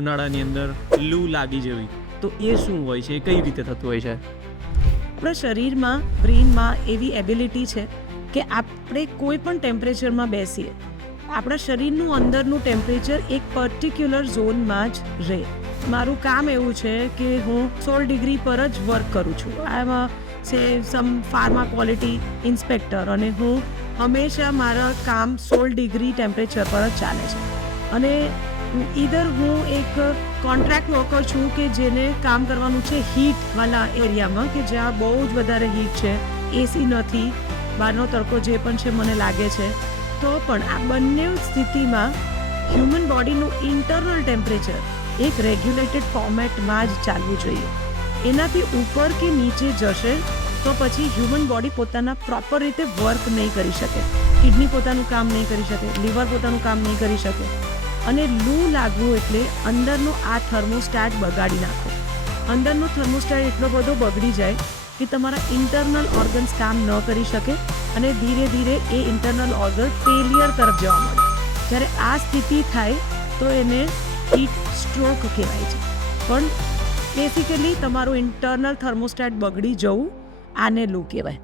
ઉનાળાની અંદર લૂ લાગી જવી, તો એ શું હોય છે, એ કઈ રીતે થતું હોય છે? આપણા શરીરમાં, બ્રેઇનમાં એવી એબિલિટી છે કે આપણે કોઈ પણ ટેમ્પરેચરમાં બેસીએ, આપણા શરીરનું અંદરનું ટેમ્પરેચર એક પર્ટિક્યુલર ઝોનમાં જ રહે. મારું કામ એવું છે કે હું 16 ડિગ્રી પર જ વર્ક કરું છું. આઈ એમ સમ ફાર્મા ક્વોલિટી ઇન્સ્પેક્ટર, અને હું હંમેશા મારા કામ 16 ડિગ્રી ટેમ્પરેચર પર જ ચાલે છે. અને ઈધર હું એક કોન્ટ્રાક્ટ વર્કર છું કે જેને કામ કરવાનું છે હીટવાળા એરિયામાં, કે જ્યાં બહુ જ વધારે હીટ છે, એસી નથી, બહારનો તડકો જે પણ છે મને લાગે છે, તો પણ આ બંને સ્થિતિમાં હ્યુમન બોડીનું ઇન્ટરનલ ટેમ્પરેચર એક રેગ્યુલેટેડ ફોર્મેટમાં જ ચાલવું જોઈએ. એનાથી ઉપર કે નીચે જશે તો પછી હ્યુમન બોડી પોતાના પ્રોપર રીતે વર્ક નહીં કરી શકે, કિડની પોતાનું કામ નહીં કરી શકે, લીવર પોતાનું કામ નહીં કરી શકે. અને લૂ લાગવું એટલે અંદરનો આ થર્મોસ્ટેટ બગાડી નાખો. અંદરનો થર્મોસ્ટેટ એટલો બધો બગડી જાય કે તમારા ઇન્ટરનલ ઓર્ગન્સ કામ ન કરી શકે અને ધીરે ધીરે એ ઇન્ટરનલ ઓર્ગન ફેલિયર તરફ જવા મળે. જ્યારે આ સ્થિતિ થાય તો એને હીટ સ્ટ્રોક કહેવાય છે. પણ બેસિકલી તમારું ઇન્ટરનલ થર્મોસ્ટેટ બગડી જવું, આને લૂ કહેવાય.